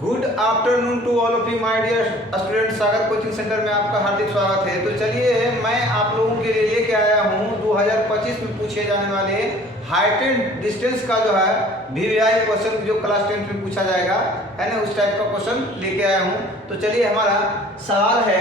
Good afternoon to all of you my dear student. Sagar coaching centre में आपका हार्दिक स्वागत है। तो चलिए मैं आप लोगों के लिए लेके आया हूँ 2025 में पूछे जाने वाले हाइट एंड डिस्टेंस का जो है वीवीआई क्वेश्चन जो क्लास 10 में पूछा जाएगा है ना, उस टाइप का क्वेश्चन लेके आया हूँ। तो चलिए हमारा सवाल है,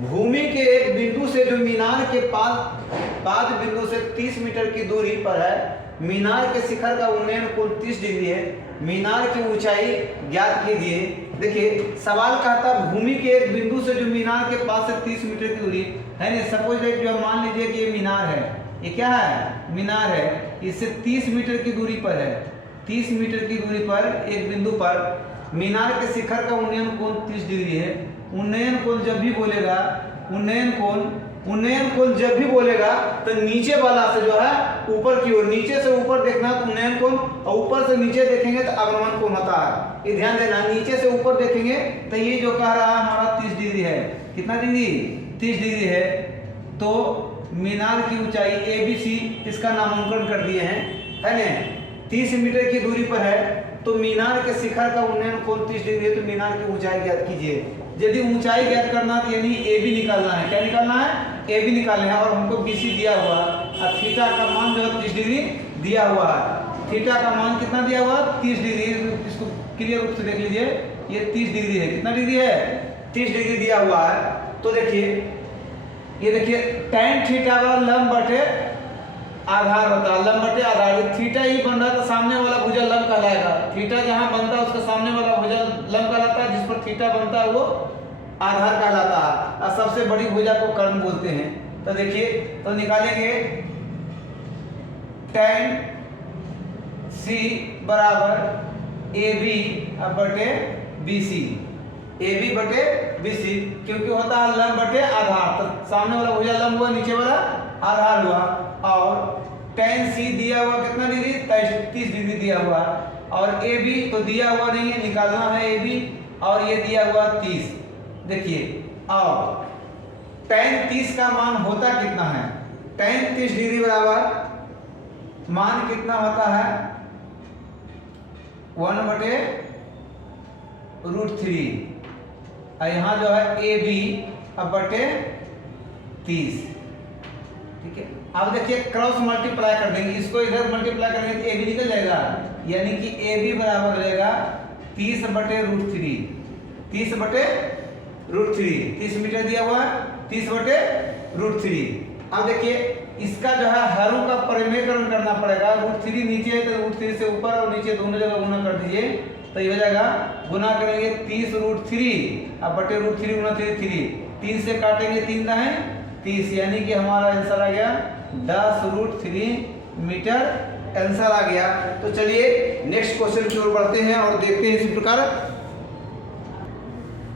भूमि के एक बिंदु से जो मीनार के पाद बिंदु से 30 मीटर की दूरी पर है, मीनार के शिखर का उन्नयन कोण 30 डिग्री है, मीनार की ऊंचाई ज्ञात कीजिए। देखिए सवाल कहता भूमि के एक बिंदु से जो मीनार के पास से 30 मीटर की दूरी है ना, सपोज दैट जो मान लीजिए कि ये मीनार है, ये क्या है, मीनार है, इससे 30 मीटर की दूरी पर है, 30 मीटर की दूरी पर एक बिंदु पर मीनार के शिखर का उन्नयन कोण 30 डिग्री है। उन्नयन कोण जब भी बोलेगा, उन्नयन कोण जब भी बोलेगा तो नीचे वाला से जो है ऊपर की ओर, नीचे से ऊपर देखना तो उन्नयन कोण, और ऊपर से नीचे देखेंगे तो अवनमन कोण होता है। ये ध्यान देना, नीचे से ऊपर देखेंगे तो ये जो कह रहा है हमारा 30 डिग्री है। कितना डिग्री? 30 डिग्री है। तो मीनार की ऊंचाई ABC इसका नामांकन कर दिए हैं, है ना, 30 मीटर की दूरी पर है। तो मीनार के शिखर का उन्नयन कोण 30 डिग्री है, तो मीनार की ऊंचाई ज्ञात कीजिए। यदि ऊंचाई ज्ञात करना तो यानी AB निकालना है। क्या निकालना है? AB निकालना है। और हमको BC दिया हुआ है और थीटा का मान जो है 30 डिग्री दिया हुआ है। थीटा का मान कितना दिया हुआ है? 30 डिग्री। इसको क्लियर रूप से देख लीजिए, ये 30 डिग्री है। कितना डिग्री है? 30 डिग्री दिया हुआ है। तो देखिए ये देखिए tan थीटा का लंब बटे आधार होता है, लंब बटे आधार। थीटा ही बन रहा है तो सामने वाला भुजा लंब कहलाएगा। थीटा जहां बनता है उसका सामने वाला भुजा लंब कहलाता है, जिस पर थीटा बनता है वो आधार कहलाता है। और सबसे बड़ी भुजा को कर्ण बोलते हैं। तो देखिए तो निकालेंगे tan C बराबर AB बटे BC, AB बटे BC, क्योंकि होता है लंब बटे आधार। तो सामने वाला भुजा लंब हुआ, नीचे वाला आधार हुआ। और tan C दिया हुआ कितना डिग्री? 30 डिग्री दिया हुआ। और AB तो दिया हुआ नहीं है, निकालना है AB, और ये दिया हुआ 30। देखिए और tan 30 का मान होता कितना है? tan 30 डिग्री बराबर मान कितना होता है? 1/√3। और यहाँ जो है AB बटे 30। ठीक है, अब देखिए क्रॉस मल्टीप्लाई कर देंगे, इसको इधर मल्टीप्लाई करेंगे तो AB निकल जाएगा, यानी कि AB बराबर रहेगा 30/√3। 30/√3, 30 मीटर दिया हुआ है, 30/√3। अब देखिए इसका जो है हरों का परिमेयकरण करना पड़ेगा। √3 नीचे है तो √3 से ऊपर और नीचे दोनों जगह गुना कर दीजिए, तो ये हो जाएगा, गुना करेंगे 30√3 अब बटे √3 गुना 3, 3 से काटेंगे 3 दाएं 30, यानी कि हमारा आंसर आ गया 10√3 मीटर आंसर आ गया। तो चलिए नेक्स्ट क्वेश्चन की ओर बढ़ते हैं और देखते हैं इसी प्रकार।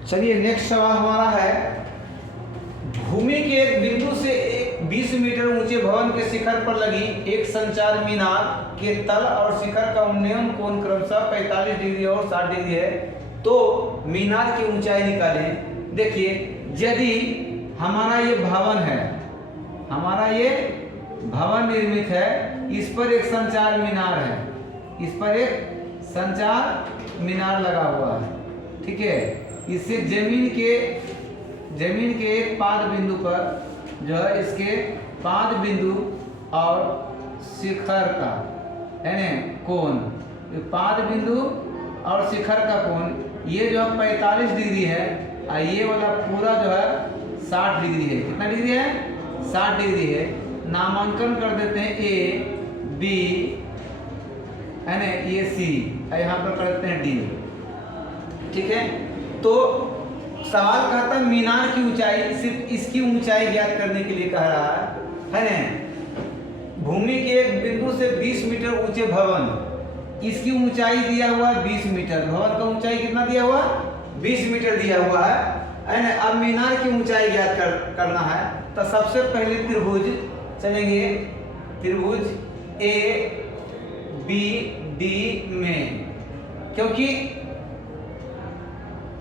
चलिए नेक्स्ट सवाल हमारा है, भूमि के एक बिंदु से 20 मीटर ऊंचे भवन के शिखर पर लगी एक संचार मीनार के तल और शिखर का उन्नयन कोण क्रमशः 45 डिग्री और 60 डिग्री है। तो मीनार की ऊंचाई निकालें। देखिए यदि हमारा ये भवन है, हमारा ये भवन निर्मित है, इस पर एक संचार मीनार है, इस पर एक संचार मीनार लगा हुआ है। ठीक है, इससे जमीन के एक पाद बिंदु पर जो है इसके पाद बिंदु और शिखर का है ना कोण, पाद बिंदु और शिखर का कोण ये जो है 45 डिग्री है, और ये वाला पूरा जो है 60 डिग्री है। कितना डिग्री है? 60 डिग्री है। नामांकन कर देते हैं A B है ना, ये C, और यहाँ पर कर देते हैं D। ठीक है, तो सवाल कहता है मीनार की ऊंचाई, सिर्फ इसकी ऊंचाई ज्ञात करने के लिए कह रहा है ना। भूमि के एक बिंदु से 20 मीटर ऊंचे भवन, इसकी ऊंचाई दिया हुआ है 20 मीटर। भवन का ऊंचाई कितना दिया हुआ? 20 मीटर दिया हुआ है ना। अब मीनार की ऊंचाई ज्ञात करना है। तो सबसे पहले त्रिभुज चलेंगे, त्रिभुज ABD में, क्योंकि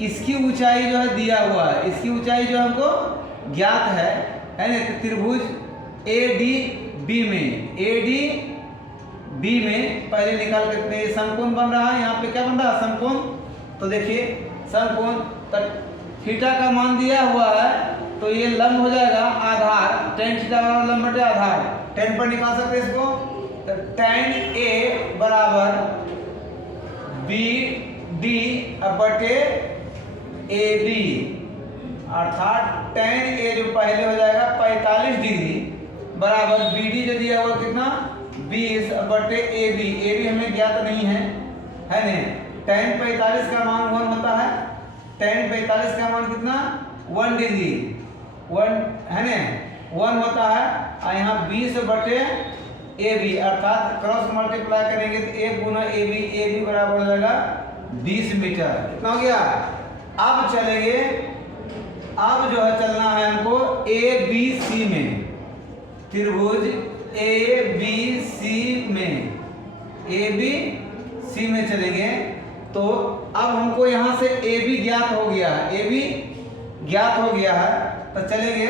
इसकी ऊंचाई जो है दिया हुआ है, इसकी ऊंचाई जो हमको ज्ञात है ना। तो त्रिभुज ADB में पहले निकाल करते हैं, समकोण बन रहा है। यहाँ पे क्या बन रहा है? समकोण तो देखिए समकोण, तो थीटा का मान दिया हुआ है तो ये लंब हो जाएगा आधार, tan थीटा बराबर लंब बटे आधार, tan पर निकाल सकते हैं इसको, तो tan A बराबर BD बटे AB, अर्थात tan A जो पहले हो जाएगा 45 डिग्री बराबर BD जो दिया हुआ कितना 20 बटे AB हमें ज्ञात नहीं है नहीं। tan 45 का मान 1 होता है, tan 45 का मान कितना 1 डिग्री 1 है ना 1 होता है, और यहाँ 20 बटे AB अर्थात क्रॉस मल्टीप्लाई करेंगे तो 1 गुना AB बराबर हो जाएगा 20 मीटर। कितना हो गया? अब चलेंगे, अब जो है चलना है हमको ABC में, त्रिभुज ABC में चलेंगे। तो अब हमको यहाँ से AB ज्ञात हो गया है, AB ज्ञात हो गया है, तो चलेंगे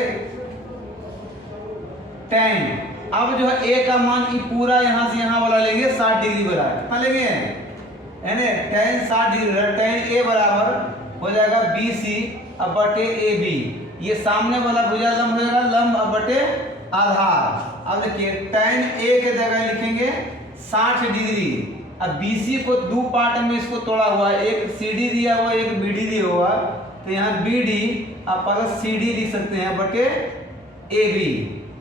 tan, अब जो है A का मान ये पूरा यहाँ से यहाँ वाला लेंगे 60 डिग्री वाला, कितना लेंगे है ना tan 60 डिग्री, tan A बराबर हो जाएगा BC अब बटे AB, ये सामने वाला भुजा लंब हो जाएगा लंब अब बटे आधार। अब देखिए tan A के जगह लिखेंगे 60 डिग्री, अब BC को दो पार्ट में इसको तोड़ा हुआ है, एक CD दिया हुआ एक BD दिया हुआ, तो यहाँ BD आप प्लस CD लिख सकते हैं बटे AB।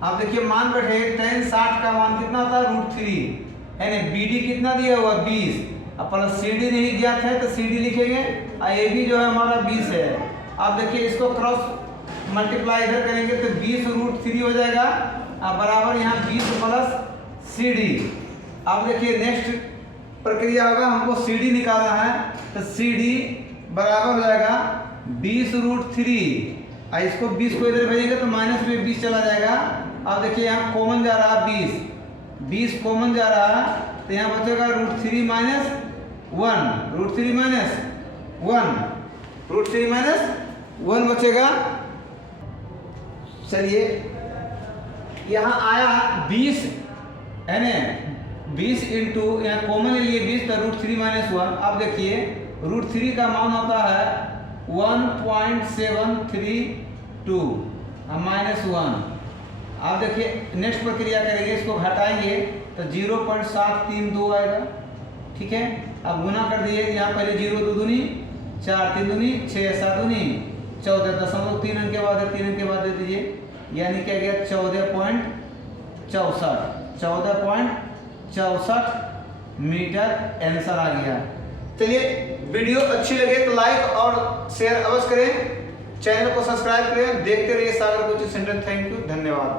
अब देखिए मान बैठे tan 60 का मान कितना होता है √3 है ना, BD कितना दिया हुआ 20, अब प्लस CD नहीं ज्ञात है तो CD लिखेंगे, और AB जो है हमारा 20 है। अब देखिए इसको क्रॉस मल्टीप्लाई इधर करेंगे तो 20 √3 हो जाएगा, अब बराबर यहाँ 20 प्लस CD। अब देखिए नेक्स्ट प्रक्रिया होगा, हमको CD निकालना है, तो CD बराबर हो जाएगा 20 √3, और इसको 20 को इधर भेजेंगे तो माइनस में 20 चला जाएगा। अब देखिए यहाँ कॉमन जा रहा है 20 कॉमन जा रहा है, तो यहाँ बचेगा √3 माइनस 1, √3 माइनस 1 बचेगा। चलिए यहाँ आया 20 है ना, 20 इंटू यहाँ कॉमन ले लिए 20 तो √3 माइनस 1। अब देखिए √3 का मान होता है 1.732 माइनस 1। अब देखिए नेक्स्ट प्रक्रिया करेंगे, इसको घटाएंगे तो 0.732 आएगा, ठीक है। अब गुना कर दिए, यहाँ पहले 0 2 दूनी 4 3 दूनी 6 7 दूनी 14, 0.3 अंक के बाद 3 अंक के बाद दे दीजिए, यानी क्या गया 14.64 मीटर आंसर आ गया। चलिए वीडियो अच्छी लगे तो लाइक और शेयर अवश्य करें, चैनल को सब्सक्राइब करें, देखते रहिए सागर कोचिंग सेंटर। थैंक यू, धन्यवाद।